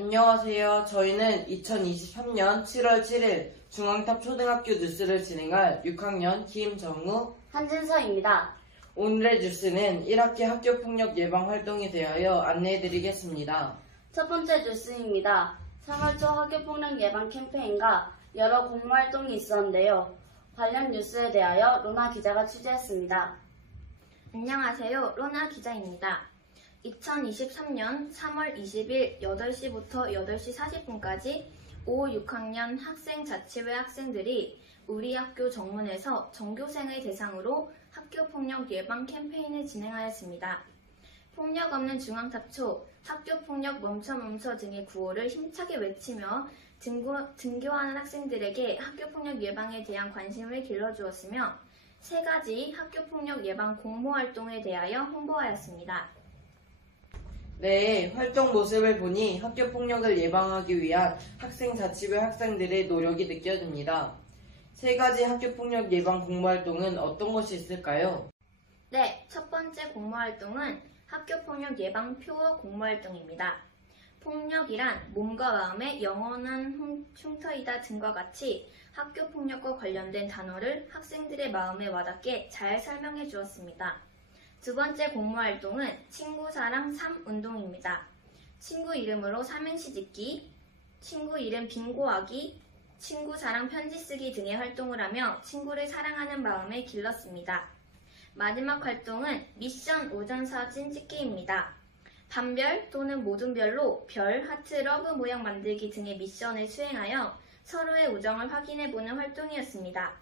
안녕하세요. 저희는 2023년 7월 7일 중앙탑 초등학교 뉴스를 진행할 6학년 김정우, 한진서입니다. 오늘의 뉴스는 1학기 학교폭력 예방 활동에 대하여 안내해드리겠습니다. 첫 번째 뉴스입니다. 3월 초 학교폭력 예방 캠페인과 여러 공모 활동이 있었는데요. 관련 뉴스에 대하여 로나 기자가 취재했습니다. 안녕하세요. 로나 기자입니다. 2023년 3월 20일 8시부터 8시 40분까지 5, 6학년 학생자치회 학생들이 우리 학교 정문에서 전교생을 대상으로 학교폭력 예방 캠페인을 진행하였습니다. 폭력 없는 중앙탑초, 학교폭력 멈춰 등의 구호를 힘차게 외치며 등교하는 학생들에게 학교폭력 예방에 대한 관심을 길러주었으며 3가지 학교폭력 예방 공모활동에 대하여 홍보하였습니다. 네, 활동 모습을 보니 학교폭력을 예방하기 위한 학생자치회 학생들의 노력이 느껴집니다. 3가지 학교폭력 예방 공모활동은 어떤 것이 있을까요? 네, 첫 번째 공모활동은 학교폭력 예방 표어 공모활동입니다. 폭력이란 몸과 마음의 영원한 흉터이다 등과 같이 학교폭력과 관련된 단어를 학생들의 마음에 와닿게 잘 설명해 주었습니다. 두 번째 공모활동은 친구 사랑 3운동입니다. 친구 이름으로 삼행시 짓기, 친구 이름 빙고하기, 친구 사랑 편지 쓰기 등의 활동을 하며 친구를 사랑하는 마음을 길렀습니다. 마지막 활동은 미션 오전사진 찍기입니다. 반별 또는 모든 별로 별, 하트, 러브 모양 만들기 등의 미션을 수행하여 서로의 우정을 확인해보는 활동이었습니다.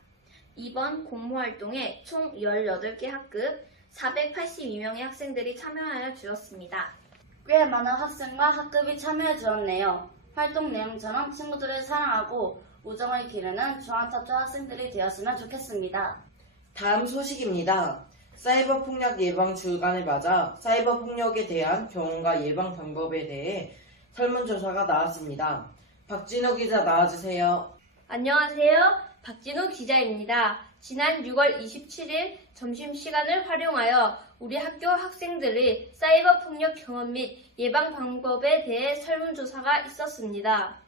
이번 공모활동에 총 18개 학급 482명의 학생들이 참여하여 주었습니다. 꽤 많은 학생과 학급이 참여해 주었네요. 활동 내용처럼 친구들을 사랑하고 우정을 기르는 중앙탑초 학생들이 되었으면 좋겠습니다. 다음 소식입니다. 사이버 폭력 예방 주간을 맞아 사이버 폭력에 대한 경험과 예방 방법에 대해 설문조사가 나왔습니다. 박진호 기자 나와주세요. 안녕하세요. 박진호 기자입니다. 지난 6월 27일 점심시간을 활용하여 우리 학교 학생들의 사이버 폭력 경험 및 예방 방법에 대해 설문조사가 있었습니다.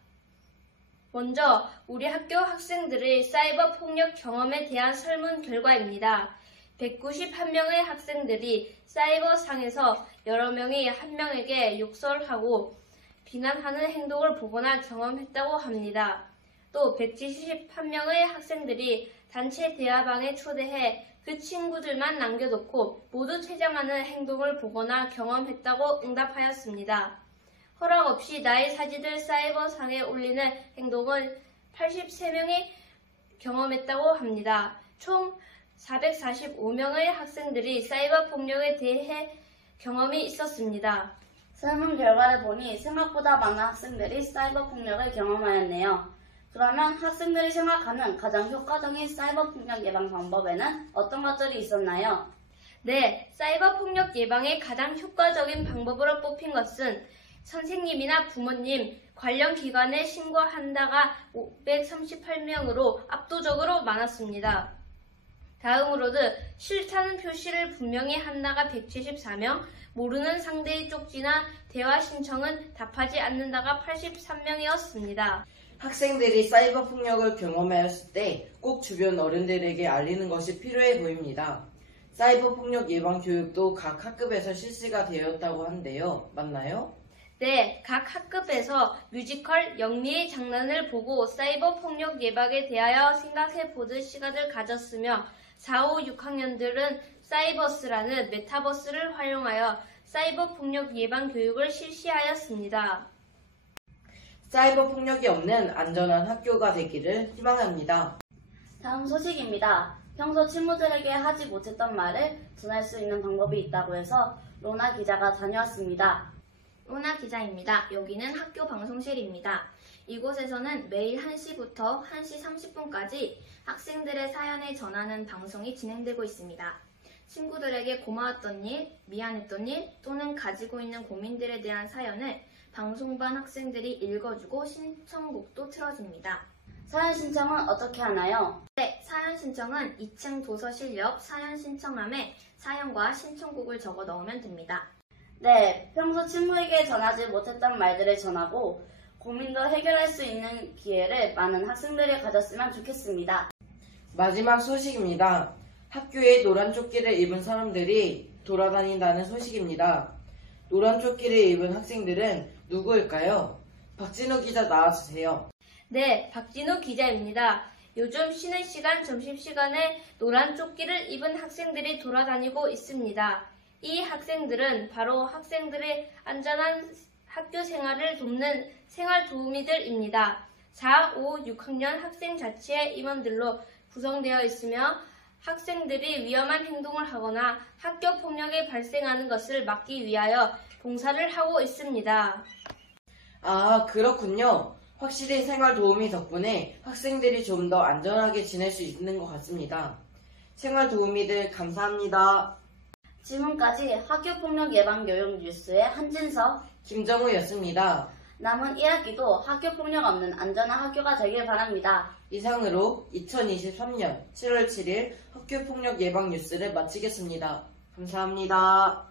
먼저 우리 학교 학생들의 사이버 폭력 경험에 대한 설문 결과입니다. 191명의 학생들이 사이버상에서 여러 명이 한 명에게 욕설하고 비난하는 행동을 보거나 경험했다고 합니다. 또 171명의 학생들이 단체 대화방에 초대해 그 친구들만 남겨놓고 모두 퇴장하는 행동을 보거나 경험했다고 응답하였습니다. 허락 없이 나의 사진을 사이버상에 올리는 행동을 83명이 경험했다고 합니다. 총 445명의 학생들이 사이버 폭력에 대해 경험이 있었습니다. 설문 결과를 보니 생각보다 많은 학생들이 사이버 폭력을 경험하였네요. 그러면 학생들이 생각하는 가장 효과적인 사이버 폭력 예방 방법에는 어떤 것들이 있었나요? 네, 사이버 폭력 예방의 가장 효과적인 방법으로 뽑힌 것은 선생님이나 부모님, 관련 기관에 신고한다가 538명으로 압도적으로 많았습니다. 다음으로는 싫다는 표시를 분명히 한다가 174명, 모르는 상대의 쪽지나 대화 신청은 답하지 않는다가 83명이었습니다. 학생들이 사이버 폭력을 경험하였을 때 꼭 주변 어른들에게 알리는 것이 필요해 보입니다. 사이버 폭력 예방 교육도 각 학급에서 실시가 되었다고 하는데요. 맞나요? 네, 각 학급에서 뮤지컬 영미의 장난을 보고 사이버 폭력 예방에 대하여 생각해 보는 시간을 가졌으며 4, 5, 6학년들은 사이버스라는 메타버스를 활용하여 사이버 폭력 예방 교육을 실시하였습니다. 사이버 폭력이 없는 안전한 학교가 되기를 희망합니다. 다음 소식입니다. 평소 친구들에게 하지 못했던 말을 전할 수 있는 방법이 있다고 해서 로나 기자가 다녀왔습니다. 로나 기자입니다. 여기는 학교 방송실입니다. 이곳에서는 매일 1시부터 1시 30분까지 학생들의 사연을 전하는 방송이 진행되고 있습니다. 친구들에게 고마웠던 일, 미안했던 일 또는 가지고 있는 고민들에 대한 사연을 방송반 학생들이 읽어주고 신청곡도 틀어줍니다. 사연 신청은 어떻게 하나요? 네, 사연 신청은 2층 도서실 옆 사연 신청함에 사연과 신청곡을 적어 넣으면 됩니다. 네, 평소 친구에게 전하지 못했던 말들을 전하고 고민도 해결할 수 있는 기회를 많은 학생들이 가졌으면 좋겠습니다. 마지막 소식입니다. 학교에 노란 조끼를 입은 사람들이 돌아다닌다는 소식입니다. 노란 조끼를 입은 학생들은 누구일까요? 박진우 기자 나와주세요. 네, 박진우 기자입니다. 요즘 쉬는 시간, 점심시간에 노란 조끼를 입은 학생들이 돌아다니고 있습니다. 이 학생들은 바로 학생들의 안전한 학교 생활을 돕는 생활도우미들입니다. 4, 5, 6학년 학생자치회 임원들로 구성되어 있으며 학생들이 위험한 행동을 하거나 학교 폭력이 발생하는 것을 막기 위하여 봉사를 하고 있습니다. 아, 그렇군요. 확실히 생활 도우미 덕분에 학생들이 좀 더 안전하게 지낼 수 있는 것 같습니다. 생활 도우미들 감사합니다. 지금까지 학교폭력 예방 교육 뉴스의 한진서, 김정우였습니다. 남은 1학기도 학교폭력 없는 안전한 학교가 되길 바랍니다. 이상으로 2023년 7월 7일 학교폭력 예방 뉴스를 마치겠습니다. 감사합니다.